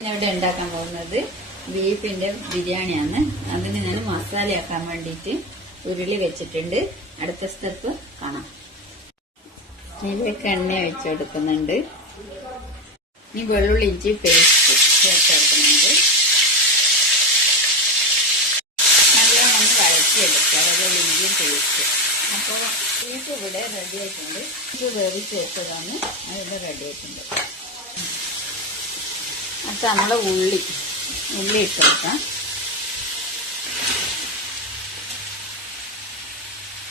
ഇവിടെ ഉണ്ടാക്കാൻ പോകുന്നത് ബീഫിന്റെ ബിരിയാണിയാണ്. അതിന് ഞാൻ മസാലയാക്കാൻ വേണ്ടിയിട്ട് ഉരുളി വെച്ചിട്ടുണ്ട്. അടുത്ത സ്റ്റെപ്പ് കാണാം. ഇതിലേക്ക് എണ്ണ ഒഴിച്ചു കൊടുക്കുന്നുണ്ട്. ഈ വെള്ളുള്ളി ഇഞ്ചി പേസ്റ്റ് ചേർത്തെടുക്കുന്നുണ്ട്. നല്ലോണം വഴറ്റിയെടുക്കുക വെള്ളുള്ളി ഇഞ്ചിയും പേസ്റ്റ്. അപ്പോൾ ബീഫ് ഇവിടെ റെഡി ആയിട്ടുണ്ട്. ഇത് വേവിച്ച് വെച്ചതാണ് അതിവിടെ റെഡി ആയിട്ടുണ്ട്. എന്നിട്ട് നമ്മളെ ഉള്ളി ഇട്ട് കൊടുക്കാം.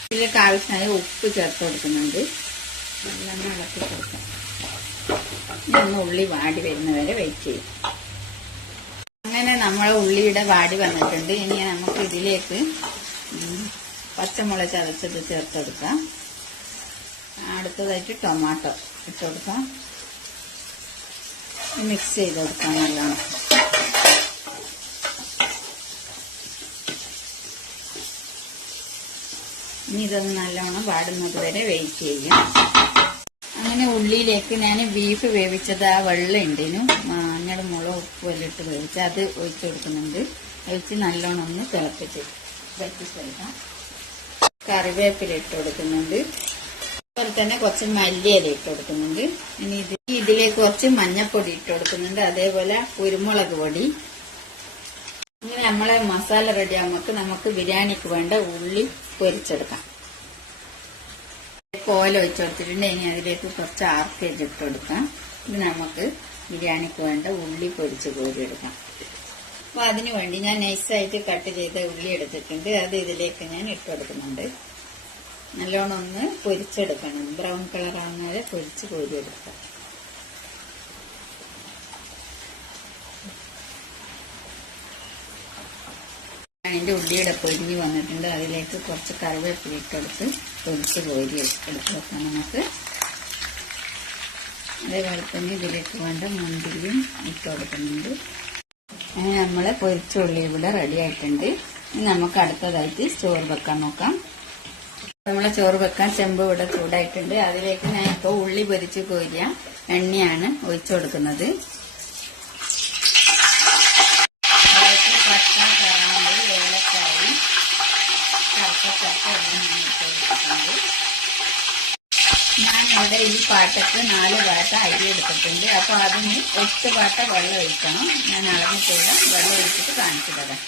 ഇതിലേക്ക് ആവശ്യമായ ഉപ്പ് ചേർത്ത് കൊടുക്കുന്നുണ്ട്. നല്ലോണം ഇളക്കി കൊടുക്കാം. ഇതൊന്ന് ഉള്ളി വാടി വരുന്നവരെ വെയിറ്റ് ചെയ്യും. അങ്ങനെ നമ്മളെ ഉള്ളിയുടെ വാടി വന്നിട്ടുണ്ട്. ഇനി നമുക്ക് ഇതിലേക്ക് പച്ചമുളക് ചതച്ചത് ചേർത്ത് കൊടുക്കാം. അടുത്തതായിട്ട് ടൊമാറ്റോ ഇട്ട് കൊടുക്കാം. മിക്സ് ചെയ്ത് കൊടുക്കാം നല്ലോണം. ഇനി ഇതൊന്ന് നല്ലോണം വാടുന്നത് വരെ വെയിറ്റ് ചെയ്യും. അങ്ങനെ ഉള്ളിയിലേക്ക് ഞാൻ ബീഫ് വേവിച്ചത് ആ വെള്ളം ഉണ്ടേനു മഞ്ഞൾ മുളക് ഉപ്പ് എല്ലാം ഇട്ട് വേവിച്ച് അത് ഒഴിച്ചു കൊടുക്കുന്നുണ്ട്. ഒഴിച്ച് നല്ലോണം ഒന്ന് തിളപ്പിച്ച് കൊടുക്കാം. കറിവേപ്പില ഇട്ട് കൊടുക്കുന്നുണ്ട്. അതുപോലെ തന്നെ കുറച്ച് മല്ലിയില ഇട്ട് കൊടുക്കുന്നുണ്ട്. ഇനി ഇതിലേക്ക് കുറച്ച് മഞ്ഞപ്പൊടി ഇട്ട് കൊടുക്കുന്നുണ്ട്. അതേപോലെ കുരുമുളക് പൊടി. ഇങ്ങനെ നമ്മളെ മസാല റെഡി ആകുമ്പോൾ നമുക്ക് ബിരിയാണിക്ക് വേണ്ട ഉള്ളി പൊരിച്ചെടുക്കാം. ഓയിൽ ഒഴിച്ചു കൊടുത്തിട്ടുണ്ട്. ഇനി അതിലേക്ക് കുറച്ച് ആർക്കേജ് ഇട്ട് കൊടുക്കാം. ഇത് നമുക്ക് ബിരിയാണിക്ക് വേണ്ട ഉള്ളി പൊരിച്ച് കോരിയെടുക്കാം. അപ്പൊ അതിനു വേണ്ടി ഞാൻ നൈസായിട്ട് കട്ട് ചെയ്ത ഉള്ളി എടുത്തിട്ടുണ്ട്. അത് ഇതിലേക്ക് ഞാൻ ഇട്ട് കൊടുക്കുന്നുണ്ട്. നല്ലോണം ഒന്ന് പൊരിച്ചെടുക്കണം. ബ്രൗൺ കളർ ആവുന്നവരെ പൊരിച്ച് കോരിയെടുക്കാം. അതിന്റെ ഉള്ളിയുടെ പൊരിഞ്ഞ് വന്നിട്ടുണ്ട്. അതിലേക്ക് കുറച്ച് കറിവേപ്പില ഇട്ടെടുത്ത് പൊരിച്ച് കോരി എടുത്ത് വെക്കാം നമുക്ക്. അതേപോലെ തന്നെ ഇതിലേക്ക് വേണ്ട മുന്തിരിയും ഇട്ട് കൊടുക്കുന്നുണ്ട്. അങ്ങനെ നമ്മളെ പൊരിച്ച ഉള്ളി ഇവിടെ റെഡി ആയിട്ടുണ്ട്. ഇനി നമുക്ക് അടുത്തതായിട്ട് ചോറ് വെക്കാൻ നോക്കാം. നമ്മളെ ചോറ് വെക്കാൻ ചെമ്പ് ഇവിടെ ചൂടായിട്ടുണ്ട്. അതിലേക്ക് ഞാൻ ഇപ്പോൾ ഉള്ളി പൊരിച്ച് കോരിയ എണ്ണയാണ് ഒഴിച്ചു കൊടുക്കുന്നത്. ഞാനിവിടെ ഈ പാട്ടക്ക് 4 പാട്ട അരി എടുത്തിട്ടുണ്ട്. അപ്പൊ അതിന് 8 പാട്ട വെള്ളം ഒഴിക്കണം. ഞാൻ അളന്നിട്ടുള്ള വെള്ളം ഒഴിച്ചിട്ട് കാണിച്ചു തരാം.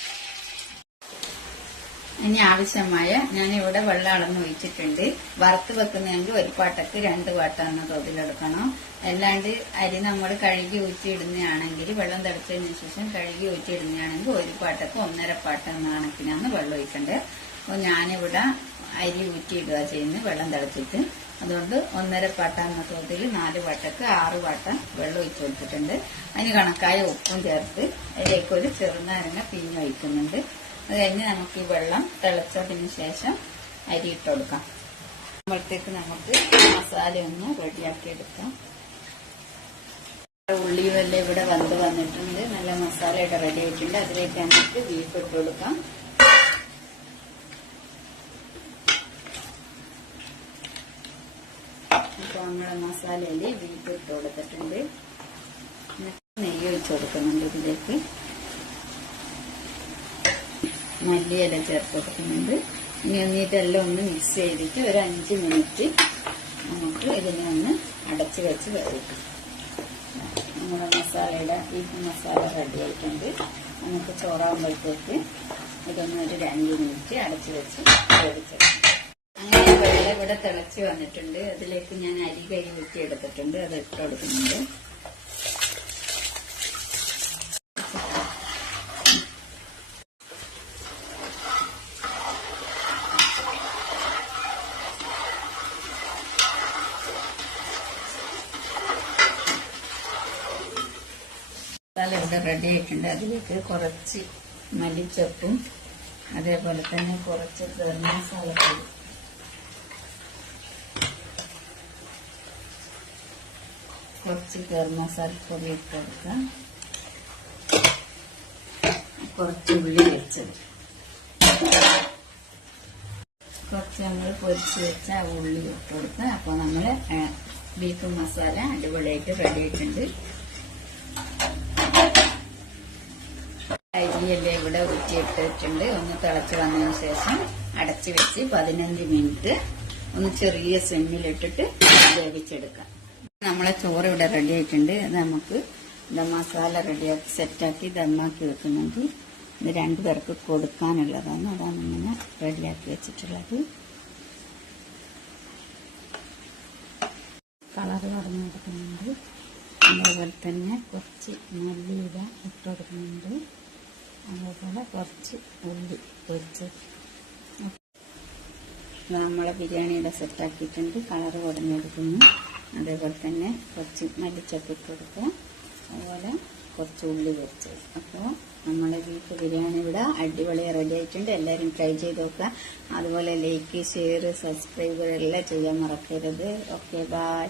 ഇനി ആവശ്യമായ ഞാനിവിടെ വെള്ളം അളന്ന് ഒഴിച്ചിട്ടുണ്ട്. വറുത്ത് വെക്കുന്നതെങ്കിൽ 1 പാട്ടക്ക് 2 പാട്ട എന്ന തോതിലെടുക്കണം. അല്ലാണ്ട് അരി നമ്മൾ കഴുകി ഊറ്റിയിടുന്നതാണെങ്കിൽ വെള്ളം തിളച്ചതിന് ശേഷം കഴുകി ഊറ്റിയിടുന്നതാണെങ്കിൽ 1 പാട്ടക്ക് 1.5 പാട്ട എന്ന കണക്കിനാണ് വെള്ളം ഒഴിക്കേണ്ടത്. അപ്പോൾ ഞാനിവിടെ അരി ഊറ്റിയിടുക ചെയ്യുന്നത് വെള്ളം തിളച്ചിട്ട്. അതുകൊണ്ട് 1.5 പാട്ട എന്ന തോതിൽ 4 പാട്ടക്ക് 6 പാട്ട വെള്ളം ഒഴിച്ചു കൊടുത്തിട്ടുണ്ട്. അതിന് കണക്കായ ഉപ്പും ചേർത്ത് അതിലേക്ക് ഒരു ചെറുനാരങ്ങ പിഴിഞ്ഞൊഴിക്കുന്നുണ്ട്. അത് കഴിഞ്ഞ് നമുക്ക് ഈ വെള്ളം തിളച്ചതിന് ശേഷം അരി ഇട്ട് കൊടുക്കാം. അപ്പോഴത്തേക്ക് നമുക്ക് മസാല ഒന്ന് റെഡിയാക്കി എടുക്കാം. ഉള്ളിയെല്ലാം ഇവിടെ വന്നിട്ടുണ്ട്. നല്ല മസാലയൊക്കെ റെഡി ആയിട്ടുണ്ട്. അതിലേക്ക് നമുക്ക് ബീഫ് ഇട്ട് കൊടുക്കാം. അപ്പൊ നമ്മളെ മസാലയിൽ ബീഫ് ഇട്ട് കൊടുത്തിട്ടുണ്ട്. നെയ്യ് ഒഴിച്ചു കൊടുക്കുന്നുണ്ട്. ഇതിലേക്ക് മല്ലിയില ചേർത്ത് കൊടുക്കുന്നുണ്ട്. ഇനി ഇതെല്ലാം ഒന്ന് മിക്സ് ചെയ്തിട്ട് ഒരു 5 മിനിറ്റ് നമുക്ക് ഇതിനെ ഒന്ന് അടച്ചു വെച്ച് വേവിക്കാം. നമ്മുടെ മസാലയുടെ ബീഫ് മസാല റെഡി ആയിട്ടുണ്ട്. നമുക്ക് ചോറാകുമ്പോഴത്തേക്ക് ഇതൊന്ന് ഒരു 2 മിനിറ്റ് അടച്ചു വെച്ച് വേവിച്ചെടുക്കാം. അങ്ങനെ വെള്ളം ഇവിടെ തിളച്ച് വന്നിട്ടുണ്ട്. അതിലേക്ക് ഞാൻ അരി കഴുകി ഊറ്റിയെടുത്തിട്ടുണ്ട്. അത് ഇട്ട് കൊടുക്കുന്നുണ്ട്. മസാല ഇവിടെ റെഡി ആയിട്ടുണ്ട്. അതിലേക്ക് കുറച്ച് മല്ലിച്ചപ്പും അതേപോലെ തന്നെ കുറച്ച് ഗരം മസാലപ്പൊടി, കുറച്ച് ഗരം മസാലപ്പൊടി ഇട്ട് കൊടുക്കാം. കുറച്ച് ഉള്ളി വെച്ചത്, കുറച്ച് നമ്മൾ പൊരിച്ച് വെച്ച ഉള്ളി ഇട്ട് കൊടുക്കാം. അപ്പോൾ നമ്മള് ബീഫ് മസാല അടിപൊളിയായിട്ട് റെഡി ആയിട്ടുണ്ട്. ഇവിടെ ഊറ്റിയിട്ടിട്ടുണ്ട്. ഒന്ന് തിളച്ച് വന്നതിന് ശേഷം അടച്ചു വെച്ച് 15 മിനിറ്റ് ഒന്ന് ചെറിയ സിമ്മിലിട്ടിട്ട് വേവിച്ചെടുക്കാം. നമ്മളെ ചോറ് ഇവിടെ റെഡി ആയിട്ടുണ്ട്. അത് നമുക്ക് മസാല റെഡിയാക്കി സെറ്റാക്കി ദമ്മാക്കി വെക്കുന്നുണ്ട്. ഇത് 2 പേർക്ക് കൊടുക്കാനുള്ളതാണ്. അതാണ് ഇങ്ങനെ റെഡിയാക്കി വെച്ചിട്ടുള്ളത്. കളർ പറഞ്ഞു കൊടുക്കുന്നുണ്ട്. അതേപോലെ തന്നെ കുറച്ച് മല്ലിയില ഇട്ട് കൊടുക്കുന്നുണ്ട്. അതേപോലെ കുറച്ച് ഉള്ളി പൊരിച്ച് നമ്മളെ ബിരിയാണിയുടെ സെറ്റാക്കിയിട്ടുണ്ട്. കളർ കൊടുന്നെടുക്കുന്നു. അതേപോലെ തന്നെ കുറച്ച് മല്ലിച്ചപ്പ് ഇട്ട് കൊടുക്കുക. അതുപോലെ കുറച്ച് ഉള്ളി പൊരിച്ച്. അപ്പോൾ നമ്മളെ ബീഫ് ബിരിയാണി ഇവിടെ അടിപൊളി റെഡി ആയിട്ടുണ്ട്. എല്ലാവരും ട്രൈ ചെയ്ത് നോക്കുക. അതുപോലെ ലൈക്ക്, ഷെയർ, സബ്സ്ക്രൈബ് എല്ലാം ചെയ്യാൻ മറക്കരുത്. Okay, by.